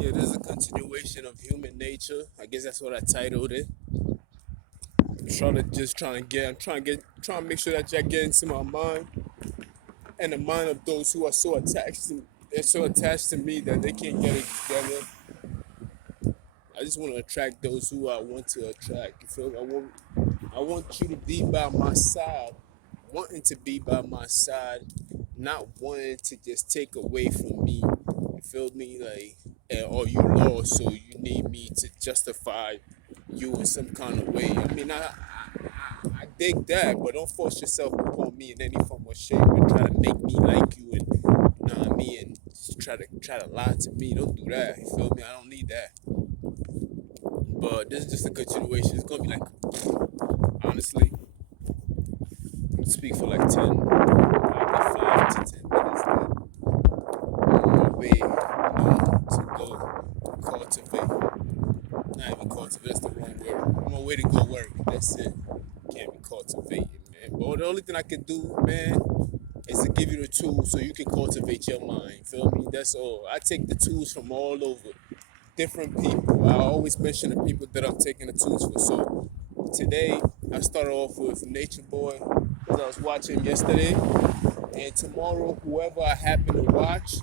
Yeah, this is a continuation of human nature. I guess that's what I titled it. I'm trying to make sure that y'all get into my mind and the mind of those who are so attached to me that they can't get it together. I just want to attract those who I want to attract. You feel me? I want you to be by my side, wanting to be by my side, not wanting to just take away from me. You feel me? Like, or you lost, so you need me to justify you in some kind of way. I mean, I dig that, but don't force yourself upon me in any form or shape and try to make me like you and you know what I mean, and just try to lie to me. Don't do that. You feel me? I don't need that. But this is just a continuation. It's gonna be like, honestly, speak for like probably 5 to 10 minutes. Then on my way, to go cultivate. Not even cultivate. That's the wrong word. On my way to go work. That's it. Can't be cultivating, man. But the only thing I can do, man, is to give you the tools so you can cultivate your mind. Feel me? That's all. I take the tools from all over, different people. I always mention the people that I'm taking the tools for. So today, I started off with Nature Boy because I was watching him yesterday. And tomorrow, whoever I happen to watch,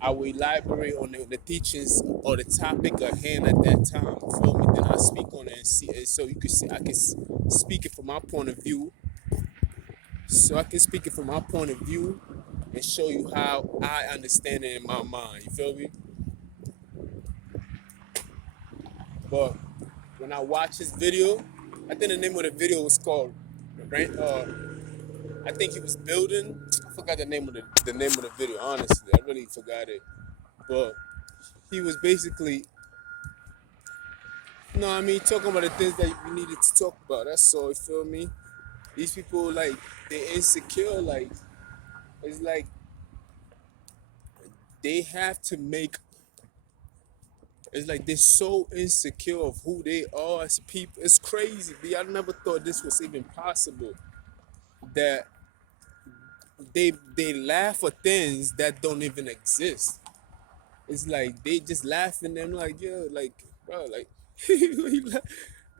I will elaborate on the teachings or the topic at hand at that time. Feel me? Then I speak on it and see it so you can see. I can speak it from my point of view. So I can speak it from my point of view and show you how I understand it in my mind. You feel me? But when I watch his video, I think the name of the video was called I think he was building. I forgot the name of the video. Honestly, I really forgot it. But he was basically, you know what I mean, talking about the things that we needed to talk about. That's all. You feel me? These people like they're insecure. Like it's like they have to make. It's like they're so insecure of who they are as people. It's crazy. B. I never thought this was even possible. That they laugh at things that don't even exist. It's like they just laughing. Them like, yo, like, bro, like,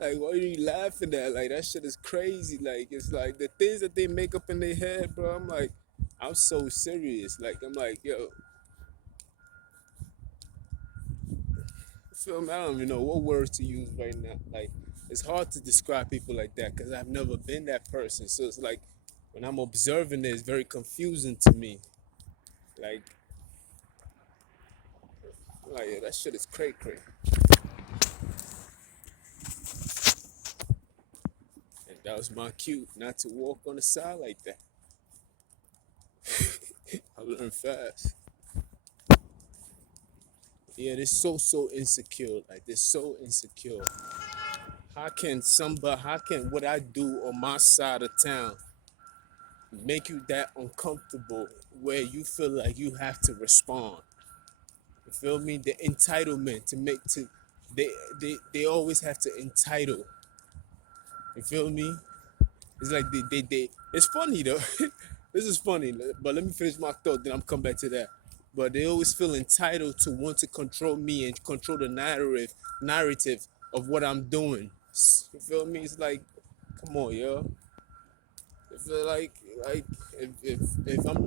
like, what are you laughing at? Like, that shit is crazy. Like, it's like the things that they make up in their head, bro. I'm like, I'm so serious. Like, I'm like, yo, feel me? I don't even know what words to use right now. Like, it's hard to describe people like that because I've never been that person. So it's like when I'm observing it, it's very confusing to me. Like, yeah, that shit is cray cray. And that was my cue not to walk on the side like that. I learned fast. Yeah, they're so insecure. Like they're so insecure. How can what I do on my side of town make you that uncomfortable where you feel like you have to respond? You feel me? The entitlement to make to they they always have to entitle. You feel me? It's like they it's funny though. This is funny, but let me finish my thought, then I'm come back to that. But they always feel entitled to want to control me and control the narrative of what I'm doing. You feel me? It's like, come on, yo. If like if I'm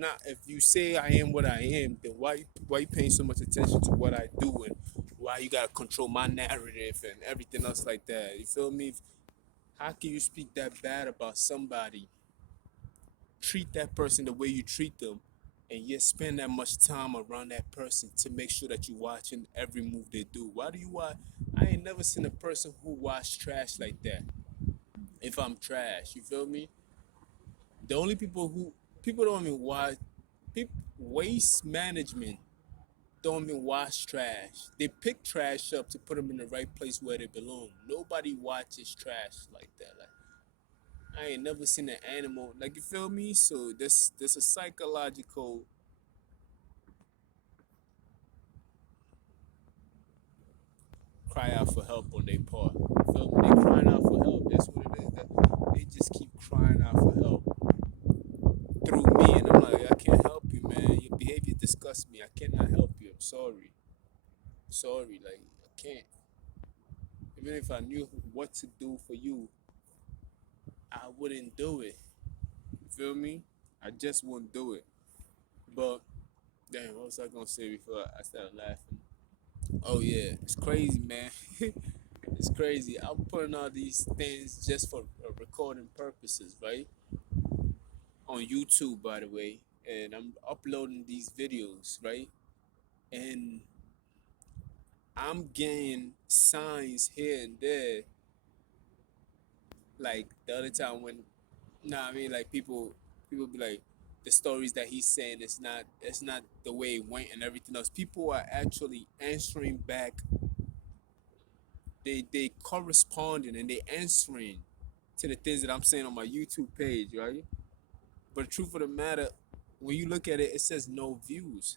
not if you say I am what I am, then why you paying so much attention to what I do and why you gotta control my narrative and everything else like that? You feel me? How can you speak that bad about somebody, treat that person the way you treat them, and yet spend that much time around that person to make sure that you're watching every move they do? Why do you watch? I ain't never seen a person who watch trash like that. If I'm trash, you feel me? The only people don't even watch people waste management don't even wash trash. They pick trash up to put them in the right place where they belong. Nobody watches trash like that. Like I ain't never seen an animal like, you feel me. So there's a psychological cry out for help on their part. You feel me? They crying out for help. That's what it is. They just keep crying out for help through me, and I'm like, I can't help you, man. Your behavior disgusts me. I cannot help you. I'm sorry. Sorry, like I can't. Even if I knew what to do for you, I wouldn't do it. You feel me? I just wouldn't do it. But damn, what was I gonna say before I started laughing? Oh yeah, it's crazy, man. It's crazy. I'm putting all these things just for recording purposes, right? On YouTube, by the way, and I'm uploading these videos, right? And I'm getting signs here and there, like the other time when, nah, I mean, like people be like, the stories that he's saying, it's not the way it went and everything else. People are actually answering back. They corresponding and they answering to the things that I'm saying on my YouTube page, right? But the truth of the matter, when you look at it, it says no views.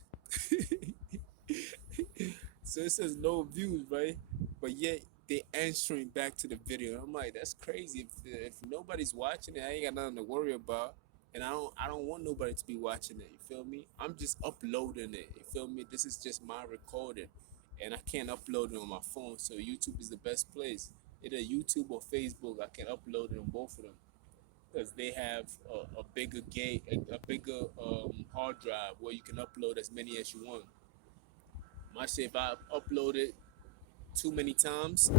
So it says no views, right? But yet they answering back to the video. I'm like, that's crazy. If nobody's watching it, I ain't got nothing to worry about. And I don't want nobody to be watching it. You feel me? I'm just uploading it. You feel me? This is just my recording. And I can't upload it on my phone. So YouTube is the best place. Either YouTube or Facebook, I can upload it on both of them. Because they have a bigger gate, a bigger hard drive where you can upload as many as you want. My shit, if I upload it too many times,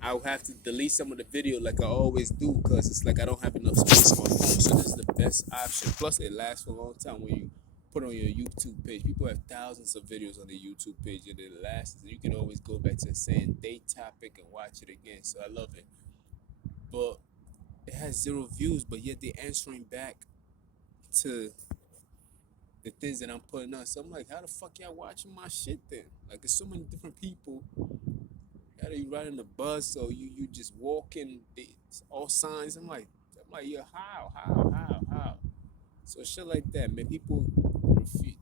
I'll have to delete some of the video like I always do because it's like I don't have enough space on my phone. So this is the best option. Plus, it lasts for a long time when you put on your YouTube page. People have thousands of videos on their YouTube page and it lasts. And you can always go back to the same date topic and watch it again. So I love it. But it has zero views, but yet they're answering back to the things that I'm putting on. So I'm like, how the fuck y'all watching my shit then? Like, there's so many different people. How you riding the bus or you just walking? All signs. I'm like, yeah, how? So shit like that, man. People,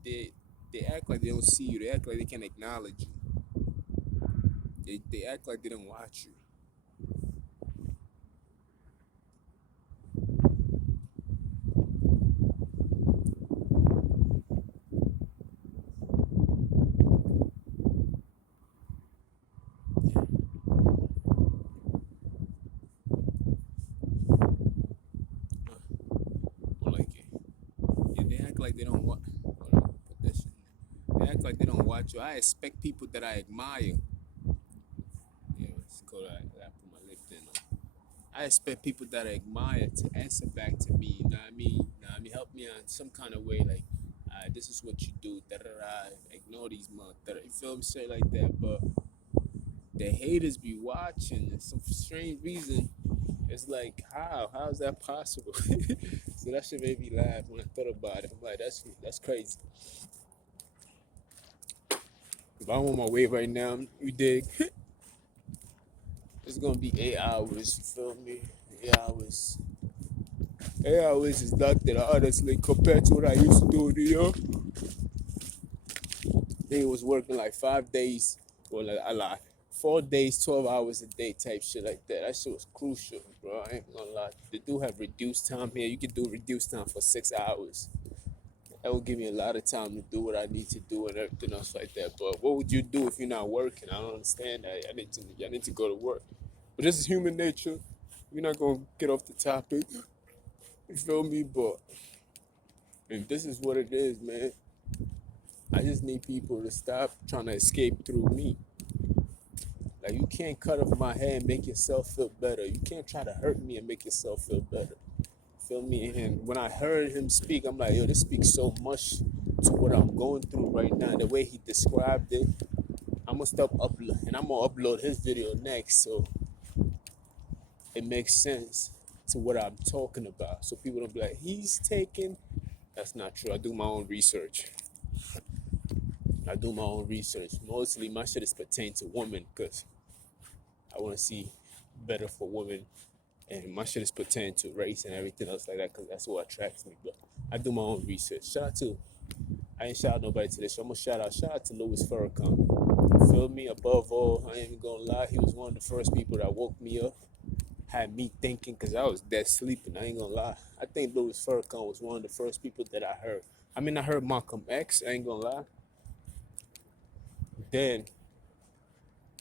they act like they don't see you. They act like they can't acknowledge you. They act like they don't watch you. I like it. Yeah, they act like they don't watch. Put that shit in there. They act like they don't watch you. I expect people that I admire. Yeah, it's cool. I put my lip in. I expect people that I admire to answer back to me. You know what I mean? You know what I mean? Help me on some kind of way. Like, this is what you do. Da da da. Ignore these months. You feel me? Say like that. But the haters be watching. And some strange reason. It's like, how? How is that possible? So that shit made me laugh when I thought about it. I'm like, that's crazy. If I'm on my way right now, you dig? It's gonna be 8 hours. You feel me? 8 hours. 8 hours is nothing, honestly, compared to what I used to do in New York. They was working like 5 days, or like I lie, 4 days, 12 hours a day type shit like that. That shit was crucial, bro. I ain't gonna lie. They do have reduced time here. You can do reduced time for 6 hours. That will give me a lot of time to do what I need to do and everything else like that. But what would you do if you're not working? I don't understand that. I need to go to work. But this is human nature. We're not gonna get off the topic. You feel me? But if this is what it is, man, I just need people to stop trying to escape through me. Like, you can't cut off my hair and make yourself feel better. You can't try to hurt me and make yourself feel better. Feel me? And when I heard him speak, I'm like, yo, this speaks so much to what I'm going through right now. The way he described it, I'm gonna stop upload and I'm gonna upload his video next, so it makes sense to what I'm talking about. So people don't be like, he's taking. That's not true. I do my own research. Mostly my shit is pertain to women because I want to see better for women. And my shit is pertain to race and everything else like that because that's what attracts me. But I do my own research. I ain't shout out nobody to this show. I'm going to shout out to Louis Farrakhan. Feel me? Above all, I ain't even going to lie. He was one of the first people that woke me up. Had me thinking because I was dead sleeping. I ain't going to lie. I think Louis Farrakhan was one of the first people that I heard. I mean, I heard Malcolm X. I ain't going to lie. then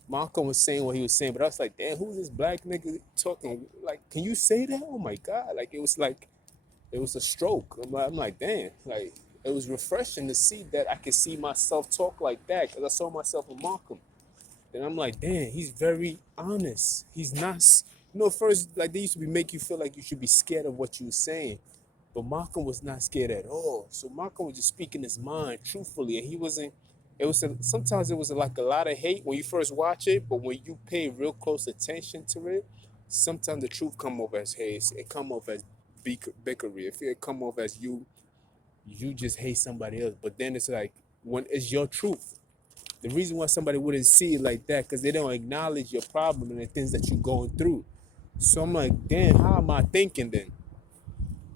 Malcolm was saying what he was saying, but I was like, damn, who's this black nigga talking? Like, can you say that? Oh my God. Like, it was a stroke. I'm like, damn. Like, it was refreshing to see that I could see myself talk like that because I saw myself in Malcolm. Then I'm like, damn, he's very honest. He's not, first, like, they used to make you feel like you should be scared of what you were saying. But Malcolm was not scared at all. So Malcolm was just speaking his mind truthfully, and he wasn't. Sometimes it was like a lot of hate when you first watch it, but when you pay real close attention to it, sometimes the truth come off as hate. It come off as bickery. If it come off as you just hate somebody else. But then it's like when it's your truth. The reason why somebody wouldn't see it like that because they don't acknowledge your problem and the things that you're going through. So I'm like, damn, how am I thinking then?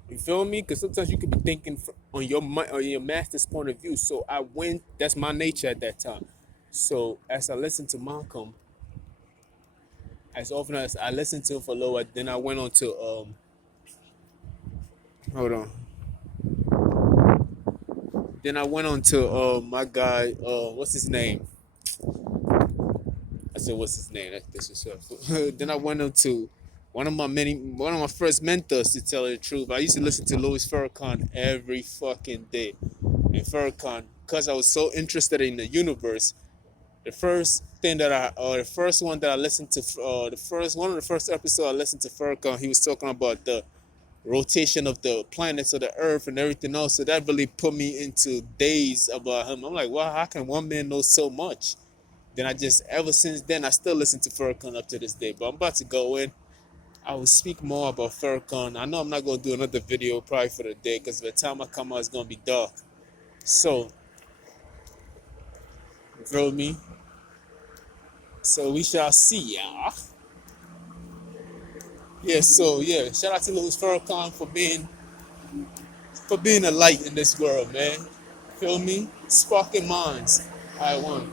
You feel me? Because sometimes you could be thinking on your master's point of view. So I went. That's my nature at that time. So as I listened to Malcolm, as often as I listened to him for a little while, then I went on to hold on. Then I went on to my guy. What's his name? I said, what's his name? That's disrespectful. Then I went on to one of my first mentors, to tell you the truth. I used to listen to Louis Farrakhan every fucking day. And Farrakhan, because I was so interested in the universe, the first one that I listened to, one of the first episodes I listened to Farrakhan, he was talking about the rotation of the planets of the earth and everything else. So that really put me into days about him. I'm like, wow, how can one man know so much? Then ever since then, I still listen to Farrakhan up to this day. But I'm about to go in. I will speak more about Farrakhan. I know I'm not going to do another video probably for the day because by the time I come out, it's going to be dark. So, feel me? So we shall see, y'all. Yeah, so yeah, shout out to Louis Farrakhan for being a light in this world, man. Feel me? Sparking minds. I won.